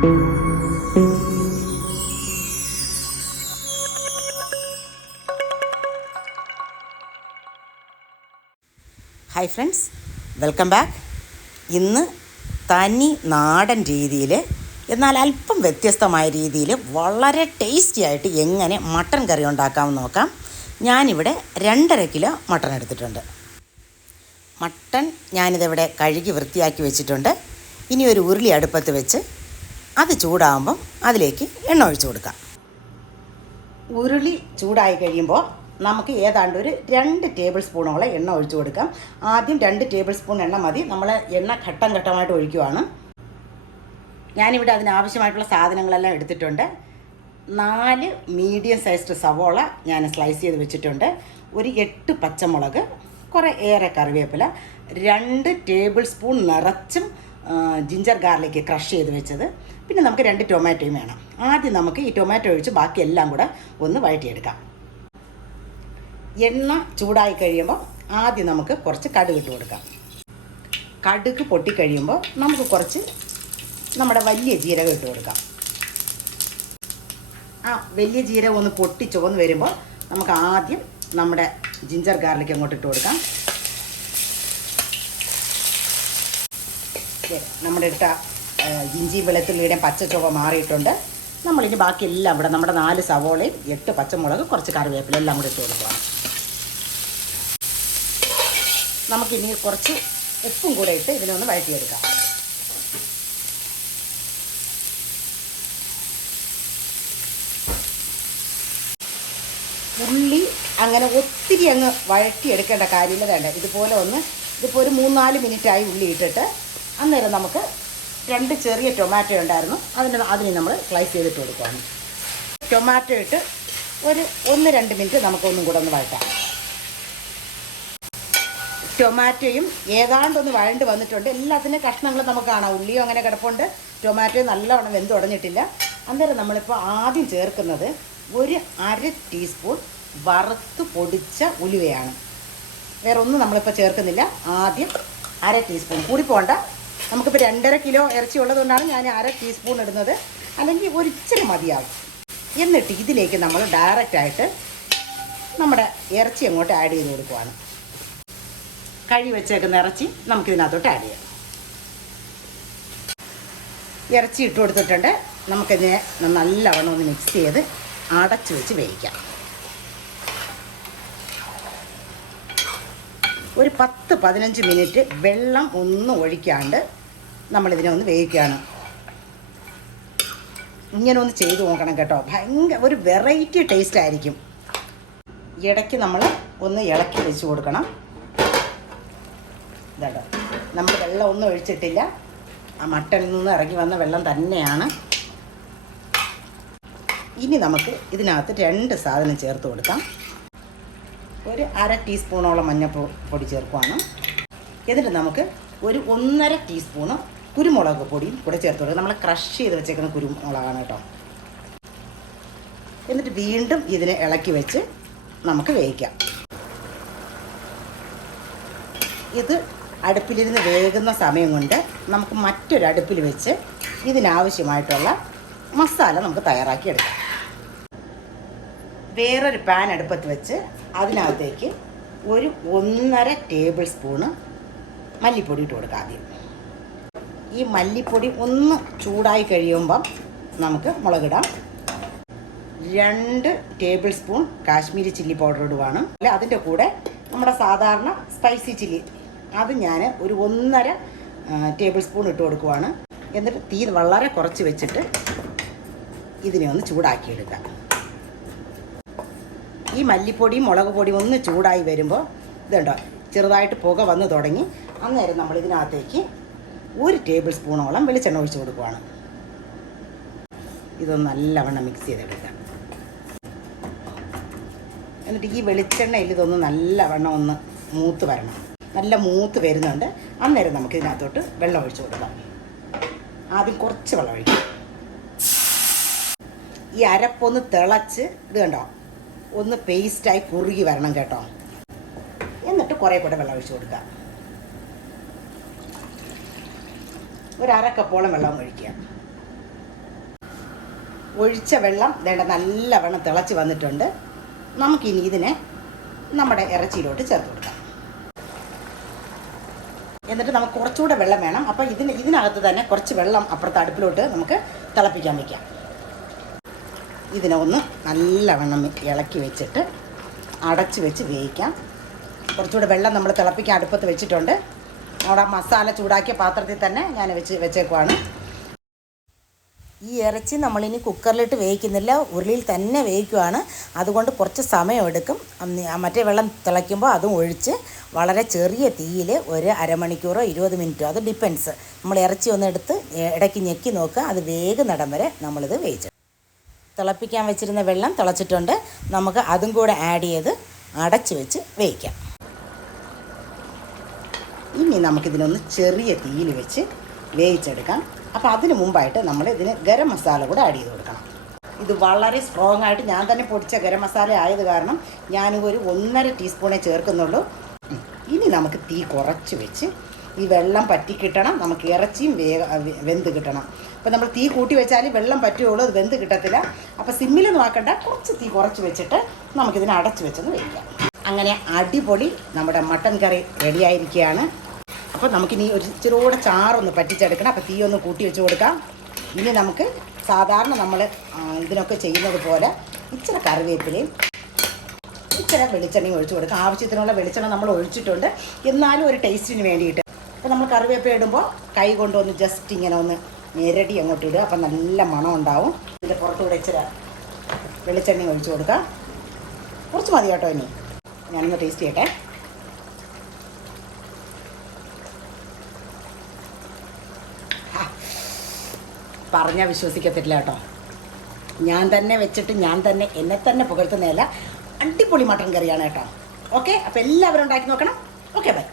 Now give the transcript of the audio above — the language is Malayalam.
ഹായ് ഫ്രണ്ട്സ് വെൽക്കം ബാക്ക് ഇന്ന് തനി നാടൻ രീതിയിൽ എന്നാൽ അല്പം വ്യത്യസ്തമായ രീതിയിൽ വളരെ ടേസ്റ്റി ആയിട്ട് എങ്ങനെ മട്ടൻ കറി ഉണ്ടാക്കാമെന്ന് നോക്കാം. ഞാനിവിടെ രണ്ടര കിലോ മട്ടൺ എടുത്തിട്ടുണ്ട്. മട്ടൺ ഞാനിതിവിടെ കഴുകി വൃത്തിയാക്കി വെച്ചിട്ടുണ്ട്. ഇനി ഒരു ഉരുളി അടുപ്പത്ത് വെച്ച് അത് ചൂടാകുമ്പം അതിലേക്ക് എണ്ണ ഒഴിച്ചു കൊടുക്കാം. ഉരുളി ചൂടായി കഴിയുമ്പോൾ നമുക്ക് ഏതാണ്ട് ഒരു രണ്ട് ടേബിൾ സ്പൂണോളം എണ്ണ ഒഴിച്ചു കൊടുക്കാം. ആദ്യം രണ്ട് ടേബിൾ സ്പൂൺ എണ്ണ മതി. നമ്മൾ എണ്ണ ഘട്ടം ഘട്ടമായിട്ട് ഒഴിക്കുവാണ്. ഞാനിവിടെ അതിനാവശ്യമായിട്ടുള്ള സാധനങ്ങളെല്ലാം എടുത്തിട്ടുണ്ട്. നാല് മീഡിയം സൈസ്ഡ് സവോള ഞാൻ സ്ലൈസ് ചെയ്ത് വെച്ചിട്ടുണ്ട്. ഒരു എട്ട് പച്ചമുളക് കുറേ ഏറെ കറിവേപ്പില രണ്ട് ടേബിൾ സ്പൂൺ നിറച്ചും ജിഞ്ചർ ഗാർലിക്ക് ക്രഷ് ചെയ്ത് വെച്ചത്. പിന്നെ നമുക്ക് രണ്ട് ടൊമാറ്റോയും വേണം. ആദ്യം നമുക്ക് ഈ ടൊമാറ്റോ ഒഴിച്ച് ബാക്കി എല്ലാം കൂടെ ഒന്ന് വഴറ്റിയെടുക്കാം. എണ്ണ ചൂടായി കഴിയുമ്പോൾ ആദ്യം നമുക്ക് കുറച്ച് കടുക് ഇട്ട് കൊടുക്കാം. കടുക് പൊട്ടിക്കഴിയുമ്പോൾ നമുക്ക് കുറച്ച് നമ്മുടെ വലിയ ജീരകം ഇട്ട് കൊടുക്കാം. ആ വലിയ ജീരകം ഒന്ന് പൊട്ടി ചുവന്ന് വരുമ്പോൾ നമുക്ക് ആദ്യം നമ്മുടെ ജിഞ്ചർ ഗാർലിക് അങ്ങോട്ട് ഇട്ട് കൊടുക്കാം. നമ്മുടെ ഇട്ട ഇഞ്ചി വെളുത്തുള്ളിയുടെ പച്ച ചുവ മാറിയിട്ടുണ്ട്. നമ്മളിനി ബാക്കി എല്ലാം ഇവിടെ നമ്മുടെ നാല് സവോളയും എട്ട് പച്ചമുളക് കുറച്ച് കറിവേപ്പില എല്ലാം കൂടി ഇട്ട് കൊടുക്കണം. നമുക്കിനി കുറച്ച് ഉപ്പും കൂടെ ഇട്ട് ഇതിനൊന്ന് വഴറ്റിയെടുക്കാം. ഉള്ളി അങ്ങനെ ഒത്തിരി അങ്ങ് വഴറ്റിയെടുക്കേണ്ട കാര്യമില്ല. വേണ്ട ഇതുപോലെ ഒന്ന് ഇതിപ്പോൾ ഒരു മൂന്നാൽ മിനിറ്റായി ഉള്ളി ഇട്ടിട്ട് അന്നേരം നമുക്ക് രണ്ട് ചെറിയ ടൊമാറ്റോ ഉണ്ടായിരുന്നു. അതിന് അതിന് നമ്മൾ സ്ലൈസ് ചെയ്തിട്ട് കൊടുക്കുകയാണ് ടൊമാറ്റോ ഇട്ട് ഒരു ഒന്ന് രണ്ട് മിനിറ്റ് നമുക്കൊന്നും കൂടെ ഒന്ന് വഴറ്റാം. ടൊമാറ്റോയും ഏതാണ്ടൊന്ന് വഴണ്ട് വന്നിട്ടുണ്ട്. എല്ലാത്തിന്റെ കഷ്ണങ്ങൾ നമുക്ക് കാണാം. ഉള്ളിയോ അങ്ങനെ കിടപ്പുണ്ട്. ടൊമാറ്റോ നല്ലവണ്ണം വെന്ത് ഉടഞ്ഞിട്ടില്ല. അന്നേരം നമ്മളിപ്പോൾ ആദ്യം ചേർക്കുന്നത് ഒരു അര ടീസ്പൂൺ വറുത്ത് പൊടിച്ച ഉലുവയാണ്. വേറെ ഒന്നും നമ്മളിപ്പോൾ ചേർക്കുന്നില്ല. ആദ്യം അര ടീസ്പൂൺ കൂടി പോകണ്ട നമുക്കിപ്പോൾ രണ്ടര കിലോ ഇറച്ചി ഉള്ളതുകൊണ്ടാണ് ഞാൻ അര ടീസ്പൂൺ ഇടുന്നത്. അല്ലെങ്കിൽ ഒരിച്ചിരി മതിയാവും. എന്നിട്ട് ഇതിലേക്ക് നമ്മൾ ഡയറക്റ്റായിട്ട് നമ്മുടെ ഇറച്ചി അങ്ങോട്ട് ആഡ് ചെയ്ത് കൊടുക്കുവാണ്. കഴി വെച്ചേക്കുന്ന ഇറച്ചി നമുക്കിതിനകത്തോട്ട് ആഡ് ചെയ്യാം. ഇറച്ചി ഇട്ട് കൊടുത്തിട്ടുണ്ട്. നമുക്കിതിനെ നല്ലവണ്ണം ഒന്ന് മിക്സ് ചെയ്ത് അടച്ച് വെച്ച് വേവിക്കാം. ഒരു പത്ത് പതിനഞ്ച് മിനിറ്റ് വെള്ളം ഒന്നും ഒഴിക്കാണ്ട് നമ്മളിതിനെ ഒന്ന് വേവിക്കുകയാണ്. ഇങ്ങനെ ഒന്ന് ചെയ്ത് നോക്കണം കേട്ടോ. ഭയങ്കര ഒരു വെറൈറ്റി ടേസ്റ്റ് ആയിരിക്കും. ഇടയ്ക്ക് നമ്മൾ ഒന്ന് ഇളക്കി വെച്ച് കൊടുക്കണം. ഇതാട്ടോ. നമ്മൾ വെള്ളം ഒന്നും ഒഴിച്ചിട്ടില്ല. ആ മട്ടണിൽ നിന്ന് ഇറങ്ങി വന്ന വെള്ളം തന്നെയാണ്. ഇനി നമുക്ക് ഇതിനകത്ത് രണ്ട് സാധനം ചേർത്ത് കൊടുക്കാം. ഒരു അര ടീസ്പൂണോളം മഞ്ഞൾപ്പൊടി പൊടി ചേർക്കുവാണ്. എന്നിട്ട് നമുക്ക് ഒരു ഒന്നര ടീസ്പൂണ് കുരുമുളക് പൊടിയും കൂടെ ചേർത്ത് കൊടുക്കുക നമ്മൾ ക്രഷ് ചെയ്ത് വെച്ചേക്കുന്ന കുരുമുളകാണ് കേട്ടോ. എന്നിട്ട് വീണ്ടും ഇതിനെ ഇളക്കി വെച്ച് നമുക്ക് വേവിക്കാം. ഇത് അടുപ്പിലിരുന്ന് വേകുന്ന സമയം കൊണ്ട് നമുക്ക് മറ്റൊരു അടുപ്പിൽ വെച്ച് ഇതിനാവശ്യമായിട്ടുള്ള മസാല നമുക്ക് തയ്യാറാക്കി എടുക്കാം. വേറൊരു പാൻ അടുപ്പത്ത് വെച്ച് അതിനകത്തേക്ക് ഒരു ഒന്നര ടേബിൾ സ്പൂണ് മല്ലിപ്പൊടി ഇട്ട് കൊടുക്കാം ആദ്യം. ഈ മല്ലിപ്പൊടി ഒന്ന് ചൂടായി കഴിയുമ്പം നമുക്ക് മുളകിടാം. രണ്ട് tablespoon Kashmiri chilli powder ഇടുവാണ്. അല്ല അതിന്റെ കൂടെ നമ്മുടെ സാധാരണ സ്പൈസി ചില്ലി. അത് ഞാൻ ഒരു ഒന്നര ടേബിൾ സ്പൂൺ ഇട്ട് കൊടുക്കുവാണ്. എന്നിട്ട് തീ വളരെ കുറച്ച് വെച്ചിട്ട് ഇതിനെ ഒന്ന് ചൂടാക്കിയെടുക്കാം ഈ മല്ലിപ്പൊടിയും മുളക് പൊടിയും ഒന്ന് ചൂടായി വരുമ്പോൾ ഇതുണ്ടോ ചെറുതായിട്ട് പുക വന്ന് തുടങ്ങി. അന്നേരം നമ്മൾ ഇതിനകത്തേക്ക് ഒരു ടേബിൾ സ്പൂണോളം വെളിച്ചെണ്ണ ഒഴിച്ച് കൊടുക്കുവാണ്. ഇതൊന്ന് നല്ലവണ്ണം മിക്സ് ചെയ്തെടുക്കാം. എന്നിട്ട് ഈ വെളിച്ചെണ്ണയിൽ ഇതൊന്ന് നല്ലവണ്ണം ഒന്ന് മൂത്ത് വരണം. നല്ല മൂത്ത് വരുന്നുണ്ട്. അന്നേരം നമുക്ക് ഇതിനകത്തോട്ട് വെള്ളം ഒഴിച്ച് കൊടുക്കാം. ആദ്യം കുറച്ച് വെള്ളം ഒഴിക്കാം. ഈ അരപ്പൊന്ന് തിളച്ച് ഇത് കണ്ടോ? ഒന്ന് പേസ്റ്റായി കുറുകി വരണം കേട്ടോ. എന്നിട്ട് കുറേ കൂടെ വെള്ളം ഒഴിച്ച് കൊടുക്കുക ഒരു അര കപ്പോളം വെള്ളം ഒഴിക്കുക. ഒഴിച്ച വെള്ളം വേണ്ട നല്ലവണ്ണം തിളച്ച് വന്നിട്ടുണ്ട്. നമുക്കിനി ഇതിനെ നമ്മുടെ ഇറച്ചിയിലോട്ട് ചേർത്ത് കൊടുക്കാം. എന്നിട്ട് നമുക്ക് കുറച്ചുകൂടെ വെള്ളം വേണം. അപ്പോൾ ഇതിന് ഇതിനകത്ത് തന്നെ കുറച്ച് വെള്ളം അപ്പുറത്ത് അടുപ്പിലോട്ട് നമുക്ക് തിളപ്പിക്കാൻ വയ്ക്കാം ഇതിനെ ഒന്ന് നല്ലവണ്ണം ഇളക്കി വെച്ചിട്ട് അടച്ച് വെച്ച് വേവിക്കാം. കുറച്ചുകൂടെ വെള്ളം നമ്മൾ തിളപ്പിക്കാൻ അടുപ്പത്ത് വെച്ചിട്ടുണ്ട്. അവിടെ മസാല ചൂടാക്കിയ പാത്രത്തിൽ തന്നെ ഞാൻ വെച്ച് വെച്ചേക്കുവാണ്. ഈ ഇറച്ചി നമ്മളിനി കുക്കറിലിട്ട് വേവിക്കുന്നില്ല ഉരുളിയിൽ തന്നെ വേവിക്കുവാണ്. അതുകൊണ്ട് കുറച്ച് സമയം എടുക്കും മറ്റേ വെള്ളം തിളയ്ക്കുമ്പോൾ അതും ഒഴിച്ച് വളരെ ചെറിയ തീയിൽ ഒരു അരമണിക്കൂറോ ഇരുപത് മിനിറ്റോ അത് ഡിപ്പെൻസ്. നമ്മൾ ഇറച്ചി ഒന്ന് എടുത്ത് ഇടയ്ക്ക് ഞെക്കി നോക്കുക. അത് വേഗം വേഗുന്നിടം വരെ നമ്മളിത് വേവിച്ചു തിളപ്പിക്കാൻ വെച്ചിരുന്ന വെള്ളം തിളച്ചിട്ടുണ്ട്. നമുക്ക് അതും കൂടെ ആഡ് ചെയ്ത് അടച്ച് വെച്ച് വേവിക്കാം. ഇനി നമുക്കിതിനൊന്ന് ചെറിയ തീയിൽ വെച്ച് വേവിച്ചെടുക്കാം. അപ്പോൾ അതിന് മുമ്പായിട്ട് നമ്മൾ ഇതിന് ഗരം മസാല കൂടെ ആഡ് ചെയ്ത് കൊടുക്കണം. ഇത് വളരെ സ്ട്രോങ് ആയിട്ട് ഞാൻ തന്നെ പൊടിച്ച ഗരം മസാല ആയത് കാരണം ഞാൻ ഒരു ഒന്നര ടീസ്പൂണേ ചേർക്കുന്നുള്ളൂ. ഇനി നമുക്ക് തീ കുറച്ച് വെച്ച് ഈ വെള്ളം പറ്റി കിട്ടണം. നമുക്ക് ഇറച്ചിയും വേഗ വെന്ത് കിട്ടണം. അപ്പോൾ നമ്മൾ തീ കൂട്ടി വെച്ചാൽ വെള്ളം പറ്റുകയുള്ളൂ അത് വെന്ത് കിട്ടത്തില്ല. അപ്പോൾ സിമ്മിലൊന്നും ആക്കണ്ട. കുറച്ച് തീ കുറച്ച് വെച്ചിട്ട് നമുക്കിതിനെ അടച്ച് വെച്ചൊന്ന് വയ്ക്കാം അങ്ങനെ അടിപൊളി നമ്മുടെ മട്ടൻ കറി റെഡിയായിരിക്കുകയാണ് അപ്പോൾ നമുക്കിനി ഒരു ഇച്ചിരൂടെ ചാറൊന്ന് പറ്റിച്ചെടുക്കണം. അപ്പോൾ തീ ഒന്ന് കൂട്ടി വെച്ച് കൊടുക്കാം. ഇനി നമുക്ക് സാധാരണ നമ്മൾ ഇതിനൊക്കെ ചെയ്യുന്നത് പോലെ ഇച്ചിരി കറിവേപ്പിലയും ഇച്ചിരി വെളിച്ചെണ്ണയും ഒഴിച്ച് കൊടുക്കാം. ആവശ്യത്തിനുള്ള വെളിച്ചെണ്ണ നമ്മൾ ഒഴിച്ചിട്ടുണ്ട്. എന്നാലും ഒരു ടേസ്റ്റിന് വേണ്ടിയിട്ട്. അപ്പോൾ നമ്മൾ കറിവേപ്പില ഇടുമ്പോൾ കൈ കൊണ്ടൊന്ന് ജസ്റ്റ് ഇങ്ങനെ ഒന്ന് ഞെരടി അങ്ങോട്ട് ഇടുക. അപ്പം നല്ല മണം ഉണ്ടാവും. ഇതിന്റെ പുറത്തുകൂടെ ഇച്ചിരി വെളിച്ചെണ്ണ ഒഴിച്ച് കൊടുക്കാം. കുറച്ച് മതി കേട്ടോ ഇനി. ഞാനൊന്ന് ടേസ്റ്റ് ചെയ്യട്ടെ. പറഞ്ഞാൽ വിശ്വസിക്കത്തില്ല കേട്ടോ. ഞാൻ തന്നെ വെച്ചിട്ട് ഞാൻ തന്നെ എന്നെ തന്നെ പുകഴ്ത്തുന്നതല്ല അടിപൊളി മട്ടൺ കറിയാണ് കേട്ടോ. ഓക്കെ അപ്പോൾ എല്ലാവരും ഉണ്ടാക്കി നോക്കണം. Okay bye